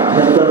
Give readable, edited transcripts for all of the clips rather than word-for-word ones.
78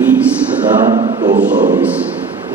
20,220,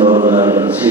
2006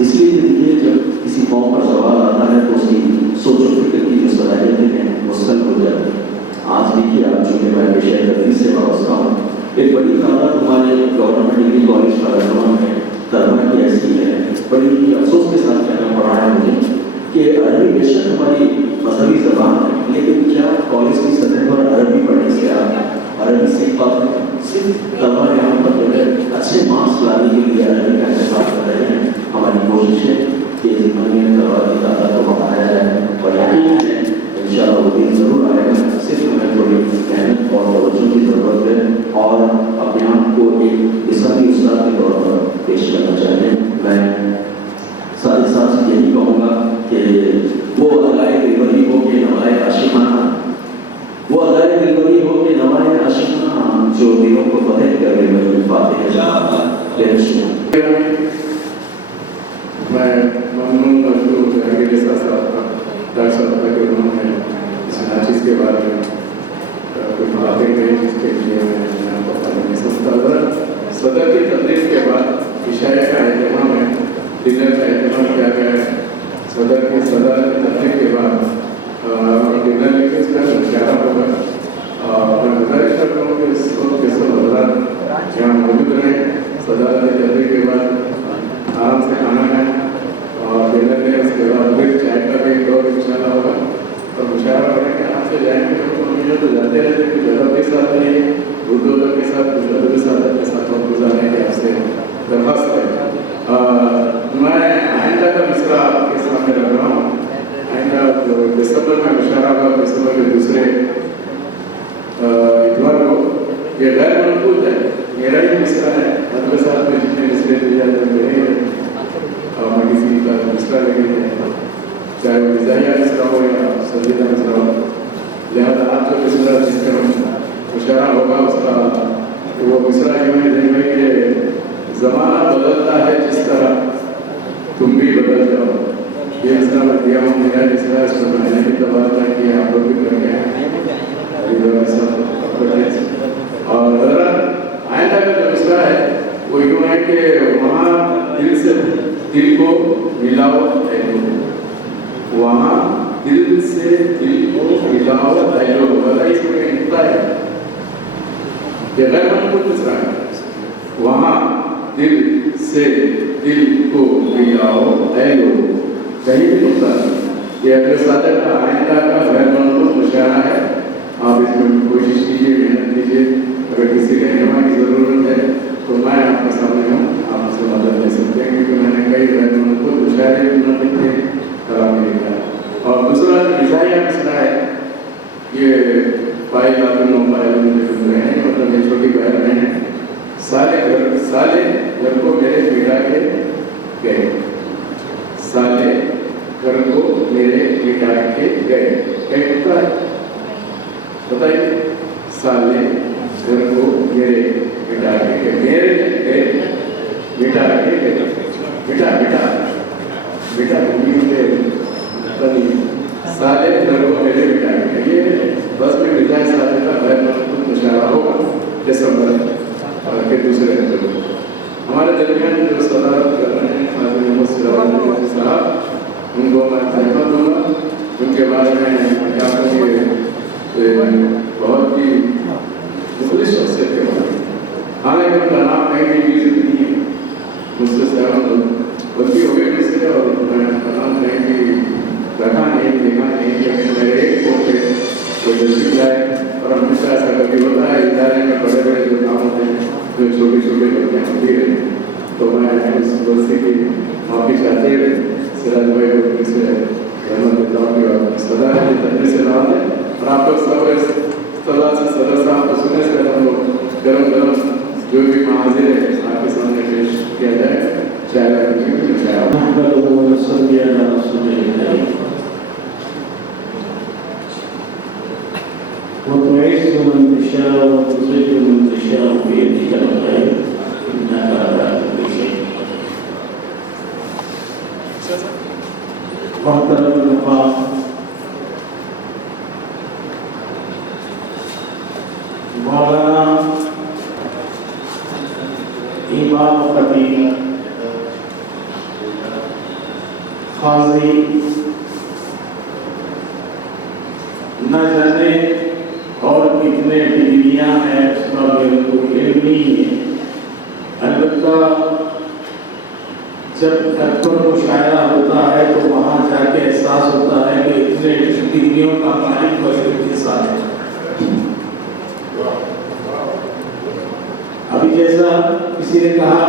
اس لیے دیکھیے جب کسی قوم پر سوال آتا ہے تو اس کی سوچ و فکر کی جو صلاحیتیں ہیں مسل ہو جاتی ہیں. آج دیکھیے آپ چونکہ میں پیشہ تدریس سے وابستہ ہوں, ایک بڑی تعداد ہمارے گورنمنٹ ڈگری کالج فراغ میں طلبا کی ایسی ہے. بڑی افسوس کے ساتھ کہنا پڑ رہا ہے مجھے کہ عربی بے شک ہماری مذہبی زبان ہے, لیکن کیا کالج کی سطح پر عربی پڑھنے سے آپ عربی سیکھ پاتے ہیں؟ صرف طلبا یہاں پر جو ہے اچھے مارکس لانے کے لیے عربی کا انتخاب کر رہے ہیں. ہماری کوشش ہے کہ زندگی میں طلبا کی تعداد کو بڑھایا جائے اور یقین ہے انشاءاللہ وہ دن ضرور آئے گا. صرف ہمیں تھوڑی محنت اور توجہ کی ضرورت ہے اور اپنے آپ کو ایک اسلامی استاد کے طور پر پیش کرنا چاہیے. میں ساتھ ساتھ یہی کہوں گا کہ وہ ادائے دلبری ہو کے نوائے عاشقانہ, وہ ادائے دلبری ہو کے نوائے عاشقانہ جو دلوں کو فتح کر رہے ہیں فاتح میں ممنون مشہور جہانگیر جیسا صاحب ڈاکٹر صاحب کہ انہوں نے اس ناچیز کے بارے میں کچھ باتیں کہیں جس کے لیے میں آپ کو نہیں سمجھتا. صدر کی تقریر کے بعد عشاء کا اہتمام ہے, ڈنر کا اہتمام کیا گیا ہے. صدر کی تقریر کے بعد ڈنر لے کے اس کا مشاعرہ ہوگا. میں گزارش کرتا ہوں کہ اس وقت کے سب حضرات یہاں موجود رہیں. صدر کی تقریر کے بعد آرام سے کھانا کھائیں اور ڈنر لیں, اس کے بعد پھر چائے کا بھی دور انشاءاللہ ہوگا اور مشاعرہ کریں کہ آپ سے جائیں گے تو جاتے رہتے ہیں کچھ ادب کے ساتھ رہیے, اردو ادب کے ساتھ, کچھ ادب کے ساتھ وقت گزارنے کی آپ سے درخواست ہے. میں آئندہ کا مصرع آپ کے سامنے رکھ رہا ہوں. آئندہ دسمبر میں مشاعرہ ہوگا, دسمبر کے دوسرے اتوار کو. یہ غیر منقول ہے, میرا ہی مصرع ہے. ادب ساتھ میں جتنے مصرے دیے جاتے ہیں میرے ہی میں کسی کا مصرع لے کے چاہے وہ مزاحیہ مصرع ہو یا سنجیدہ مصرع ہو. لہٰذا آپ جو مصرع جس کا مشاعرہ ہوگا اس کا وہ مصرع یوں ہے جن میں کہ زمانہ بدلتا ہے جس طرح تم بھی بدل جاؤ. یہ مصرع میں دیا ہوں, میرا مصرع اس کو بنانے کی تبادلہ کیا آپ لوگ بھی کر کے ہیں. اور حضرت آئندہ کا جو مصرع ہے وہ یوں ہے کہ وہاں دل سے دل کو ملاؤ اے لوگ, وہاں دل سے دل کو ملاؤ اے لوگ. اس میں انتہا ہے, یہ غیر منقول مصرع ہے. وہاں دل سے دل کو ملاؤ اے لوگ, کہیں بھی نقطہ نہیں. یہ اپنے صادق کا آئندہ کا غیر منقول مشاعرہ ہے. آپ اس میں کوشش کیجیے, محنت کیجیے. اگر کسی رہنما کی ضرورت ہے تو میں آپ کے سامنے ہوں, آپ مجھ سے مدد لے سکتے ہیں کیونکہ میں نے کئی غیر منقول مشاعرے بھی بنا لکھے کلام میں لکھا. اور دوسرا جو مزاحیہ مصرع ہے یہ پائی لاکن نو پائے رہے ہیں, مطلب یہ چھوٹی بہن ہیں. سالے گھر کو میرے بٹا کے گئے, سالے گھر کو میرے بٹا کے گئے. کہیں ہوتا ہے بتائیے, سالے گھر کو میرے بٹا کے گئے. میرے گئے بٹا کے گئے, بٹا بٹا بٹا سالے گھر کو میرے بٹا کے گئے. یہ بس میں مزاح سالے کا غیر منقول مشاعرہ ہوگا دسمبر کے دوسرے ہفتے کو. ہمارے درمیان جو صدارت کر رہے ہیں حاضر محمد صاحب, ان کو میں تحفہ دوں گا. ان کے بارے میں کیا بہت ہی مخلص شخصیت کے بارے میں, حالانکہ ان کا نام کہیں بھی یوز نہیں ہے. مجھ سے سہمت غلطی ہو گئی مجھ سے, اور میں ان کا نام کہیں بھی رکھا نہیں, دیکھا نہیں. لیکن میرے ایک فون پہ کوئی تشریف لائے, اور ہمیشہ ایسا کبھی ہوتا ہے ادارے میں بڑے بڑے جو کام ہوتے ہیں جو چھوٹی چھوٹی غلطیاں ہوتی ہیں, تو میں اس غلطی کی معافی چاہتے ہوئے سراج بھائی کو پھر سے رحمت دیتا ہوں کہ صدر کی تقریر سے نام دیں. اور آپ لوگ سب اس طرح سے صدر صاحب کو سننے سے ہم لوگ گرم گرم جو بھی محاذر ہے آپ کے سامنے پیش کیا جائے. چاہے وتعز من تشاء وتذل من تشاء بيدك الخير انك على كل شيء محترم المقام مولانا امام خطیب قاضی نہ جانے اور کتنے ڈگریاں ہیں اس کا میرے کو علم نہیں ہے، البتہ جب گھر پر مشاعرہ ہوتا ہے تو وہاں جا کے احساس ہوتا ہے کہ اتنے ڈگریوں کا مالک بشر کے ساتھ ہے۔ ابھی جیسا کسی نے کہا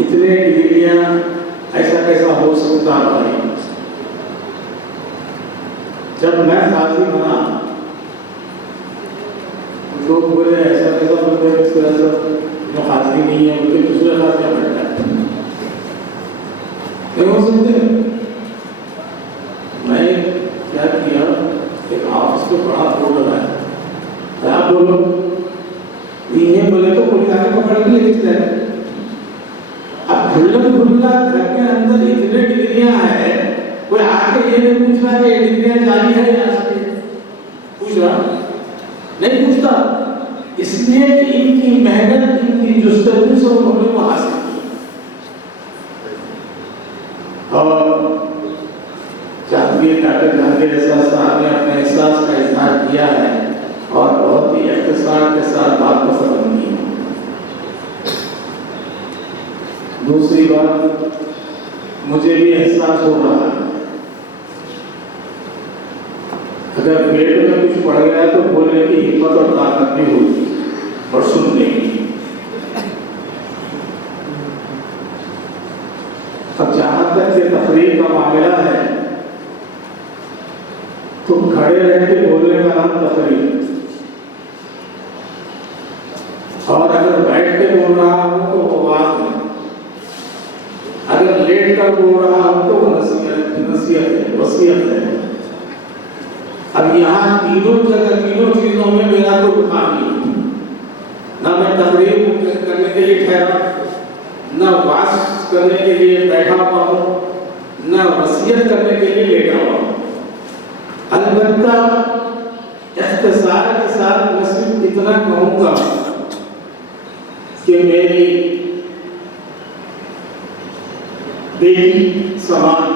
اتنے ڈگریاں ایسا کیسا ہو سکتا ہے؟ جب میں قاضی بنا لوگ بولے ایسا کیسا بنتے ہیں، اس طرح سے جو قاضی نہیں ہے ان کے دوسرے قاضی بن جاتے ہیں، نہیں ہو سکتے۔ میں کیا کیا کہ آفس کو بڑا بورڈ لگایا، کیا بولو یہ بولے تو پولیس آ کے پکڑ کے لے جائے۔ اب کھلم کھلا گھر کے اندر اتنے ڈگریاں ہیں، کوئی آ کے یہ نہیں پوچھ رہا کہ یہ ڈگریاں جاری ہے یا اصلی، پوچھ رہا نہیں پوچھتا، اس لیے کہ ان کی محنت، ان کی جستجو سے انہوں نے وہ حاصل کی۔ اور جہانگیر ڈاکٹر جہانگیر احساس صاحب نے اپنے احساس کا اظہار کیا ہے اور بہت ہی اختصار کے ساتھ بات کو ختم کی۔ دوسری بات، مجھے بھی احساس ہو رہا ہے اگر پیٹ میں کچھ پڑ گیا تو بولنے کی ہمت اور طاقت بھی ہوگی اور سننے کی۔ اب جہاں تک کہ تقریر کا معاملہ ہے تو کھڑے رہ کے بولنے کا نام تقریر، اور اگر بیٹھ کے بول رہا ہوں تو وہ واعظ ہے، اگر لیٹ کر بول رہا ہوں تو وہ نصیحت ہے، وصیت ہے۔ اب یہاں تینوں جگہ تینوں چیزوں میں میرا کوئی کام نہیں، نہ میں تقریر کرنے کے لیے ٹھہرا، نہ وعظ کرنے کے لیے بیٹھا ہوا ہوں، نہ وصیت کرنے کے لیے لیٹا ہوا ہوں۔ البتہ اختصار کے ساتھ میں صرف اتنا کہوں گا کہ میری بیٹی سمان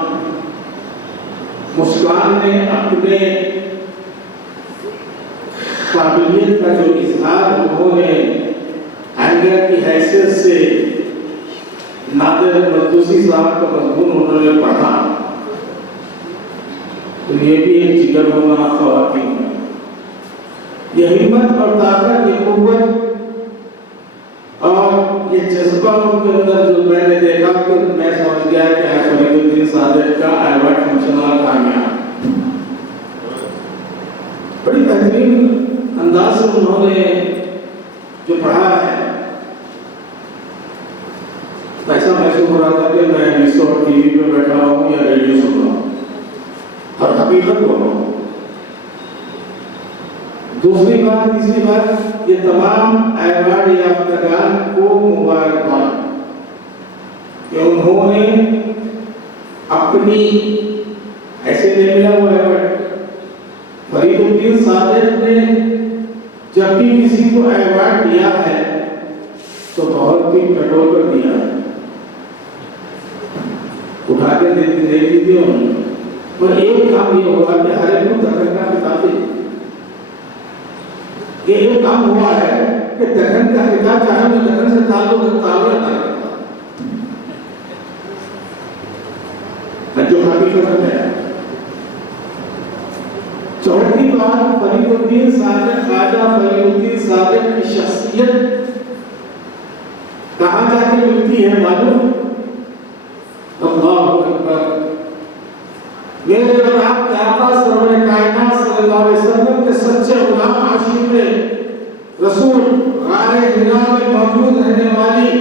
مسکان نے اپنے قابلیت کا جو اظہار انہوں نے اینگر کی حیثیت سے نادر مردوسی صاحب کا مضمون انہوں نے پڑھا، تو یہ بھی ایک جگر ہونا خواتین میں، یہ ہمت اور طاقت، یہ قوت اور یہ جذبہ ان کے اندر جو میں نے دیکھا کہ میں سمجھ گیا کہ فرید الدین صادق کا ایوارڈ فنکشنل کامیاب، بڑی بہترین انداز سے انہوں نے جو پڑھا ہے، ایسا محسوس ہو رہا تھا کہ میں ریسورٹ ٹی وی پہ بیٹھا ہوں یا ریڈیو سن رہا ہوں اور حقیقت بول رہا ہوں۔ دوسری بات، تیسری بات، یہ تمام ایوارڈ یافتگان کو مبارکباد کہ انہوں نے اپنی ایسے نہیں ملا وہ ایوارڈ، فرید الدین صادق نے جب بھی کسی کو ایوارڈ دیا ہے تو بہت ہی کٹور کر دیا ہے، اٹھا کے دے دیتے انہوں نے، اور ایک کام یہ ہوگا کہ ہر ایک کو دکن کا خطاب دے، یہ ایک کام ہوا ہے کہ دکن کا خطاب چاہے میں دکن سے تعلق رکھتا ہوں یا نہ رکھتا ہوں، جو حقیقت ہے۔ چوتھی بات، فرید الدین صادق، خواجہ فرید الدین صادق کی شخصیت کہاں جا کے ملتی ہے معلوم؟ اللہ اکبر، میرے اور آپ کے آقا سرور کائنات صلی اللہ علیہ وسلم کے سچے غلام عاشق رسول غار حرا میں موجود رہنے والی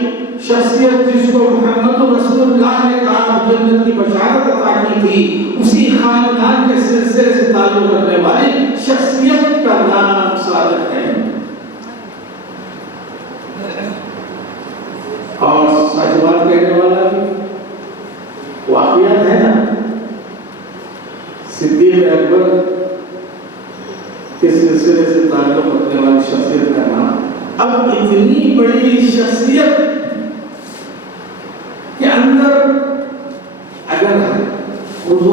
شخصیت جس کو محمد رسول اللہ نے کہا جنت کی بشارت عطا کی تھی، اسی خاندان کے سلسلے سے تعلق رکھنے والی شخصیت کا نام صادق ہے۔ اور سچ بات کہنے والا بھی واقعات ہے نا، صدیق اکبر کے سلسلے سے تعلق رکھنے والی شخصیت کا نام۔ اب اتنی بڑی شخصیت کے اندر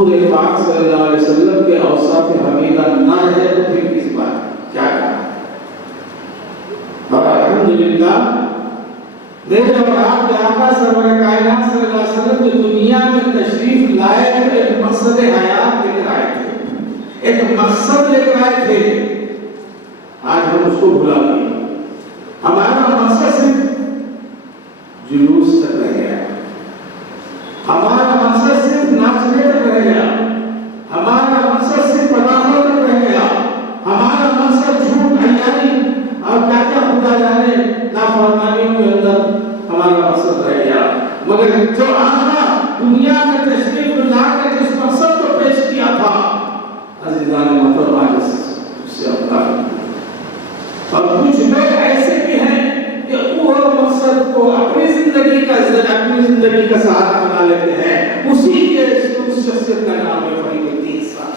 حضور پاک صلی اللہ علیہ وسلم کے اوصاف حمیدہ نہ رہے تو پھر کس بات کیا کہا؟ اور الحمدللہ میرے اور آپ کے آقا سرور کائنات صلی اللہ علیہ وسلم جو دنیا میں تشریف لائے تو ایک مقصد حیات لے کر آئے تھے، ایک مقصد لے کر آئے تھے. آج ہم اس کو بھلا دیے. ہمارا مقصد صرف جلوس تک رہ گیا، ہمارا مقصد صرف ناچنے تک رہ گیا، ہمارا مقصد صرف پڑھانے تک رہ گیا، ہمارا مقصد جھوٹ عیاری اور کیا کیا خدا جانے نافرمانیوں کے اندر ہمارا مقصد رہ گیا. مگر جو آقا دنیا میں تشریف لا کر جس مقصد کو پیش کیا تھا، عزیزان محترم آج اس سے ابتدائی. اور کچھ لوگ ایسے بھی ہیں کہ وہ مقصد کو اپنی زندگی کا سہارا بنا لیتے ہیں. اسی کے اس شخصیت کا نام ہے فرید الدین صاحب.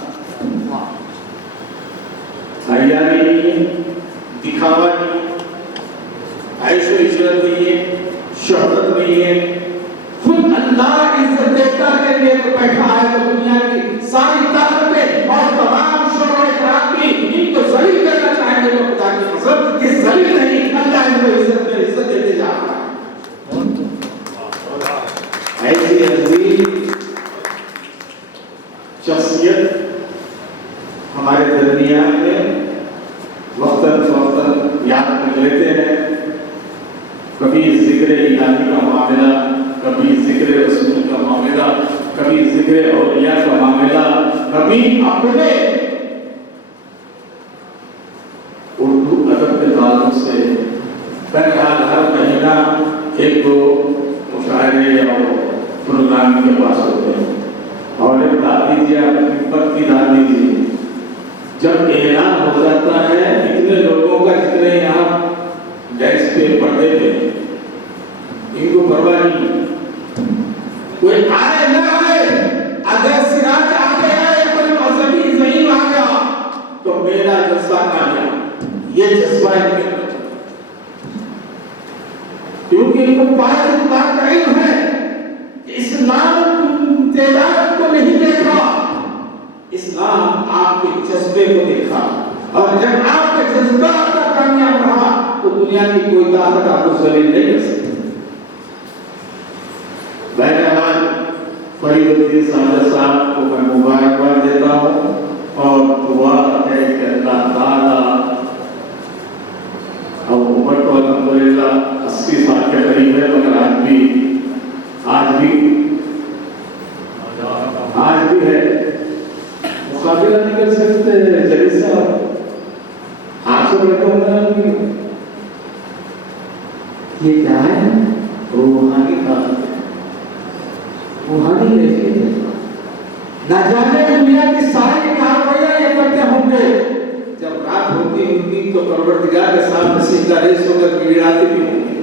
عیاری نہیں ہے، دکھاوا نہیں ہے، عیش و عشرت نہیں ہے، شہرت نہیں ہے. خود اللہ عزت دیتا کے لیے تو بیٹھا ہے تو دنیا کی ساری طاقتیں اور تمام شعراء کرام بھی ان کو ذلیل کرنا چاہیں گے. تو خدا کی قسم کہ ذلیل نہیں، اللہ ان کو عزت میں عزت دیتے جا رہا ہے. ایسی عظیم شخصیت ہمارے درمیان میں وقتاً فوقتاً یاد کر لیتے ہیں. کبھی ذکر الہی کا معاملہ، کبھی ذکر رسول کا معاملہ، کبھی ذکر اولیاء کا معاملہ، کبھی اپنے اردو ادب کے تعلق سے. بہرحال ہر مہینہ ایک دو مشاعرے اور پروگرام کے پاس ہوتے ہیں. اور ایک داد دیجیے، آپ خدمت کی داد دیجیے. جب اعلان ہو جاتا ہے اتنے لوگوں کا جتنے یہاں ڈیسک پہ پڑھتے تھے، ان کو پرواہ نہیں. کوئی آئے نہ آئے، اگر سراج آگے آئے، کوئی مذہبی ضعیف آ گیا تو میرا جذبہ کامیاب. یہ جذبہ ان کے اندر، کیونکہ ان کو پاک بات کا علم ہے کہ اسلام تجارت کو نہیں دیکھا، اسلام آپ کے جذبے کو دیکھا. اور جب آپ کا جذبہ آپ کا کامیاب رہا تو دنیا کی کوئی طاقت آپ کو ذلیل نہیں کر سکتی. بہرحال فرید الدین صاحب کو میں مبارکباد دیتا ہوں اور دعا ہے کہ اللہ تعالیٰ، اب عمر تو الحمدللہ 80 سال کے قریب ہے، مگر آج بھی ہے. مقابلہ نہیں کر سکتے جلیل صاحب. آپ سے بڑھتا ہوں یہ کیا ہے؟ روحانی طاقت ہے، روحانی کیفیت ہے. نہ جانے دنیا کی ساری کاروائیاں یہ کرتے ہوں گے، جب رات ہوتی تو پروردگار کے سامنے سجدہ ریز ہو کر گڑگڑاتے بھی ہوں گے.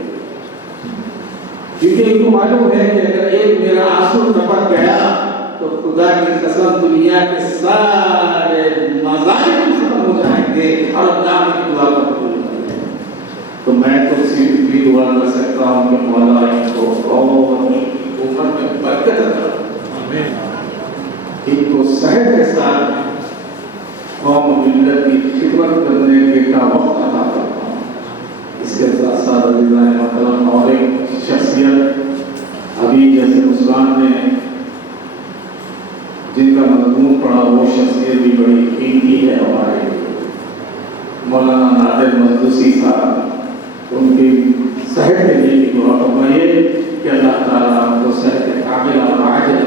کیونکہ ان کو معلوم ہے کہ اگر ایک میرا آنسو ٹپک گیا تو خدا کی قسم دنیا کے سارے مظاہر ختم ہو جائیں گے اور اللہ کی دعا قبول کریں گے. تو میں تو صرف بھی دعا کر سکتا ہوں کہ مولا ان کو اور عمر میں برکت عطا فرمائے، ان کو صحت کے ساتھ قوم و ملت کی خدمت کرنے کا وقت عطا فرمائے. اس کے ساتھ ساتھ عزیزان محترم اور ایک شخصیت ابھی جیسے مسلمان نے جن کا مضمون پڑھا، وہ شخصیت بھی بڑی قیمتی ہے ہمارے لیے. مولانا نادر مجلسی صاحب، ان کی صحت کے لیے بھی دعا فرمائیے کہ اللہ تعالیٰ ان کو صحت کاملہ اور عاجلہ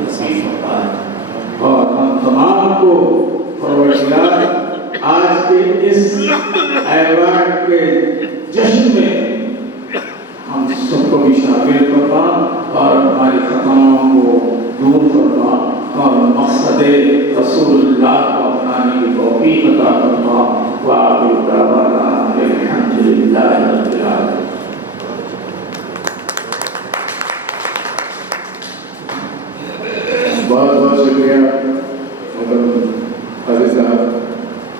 نصیب فرمائے. اور ہم تمام کو پروردگار آج کے اس ایوارڈ کے جشن میں ہم سب کو بھی شامل فرما اور ہماری خطاؤں کو دور فرما اور مقصد رسول اللہ کو اپنانے کی توفیق عطا فرما. وآخر دعوانا الحمد للہ رب العالمین. بہت بہت شکریہ.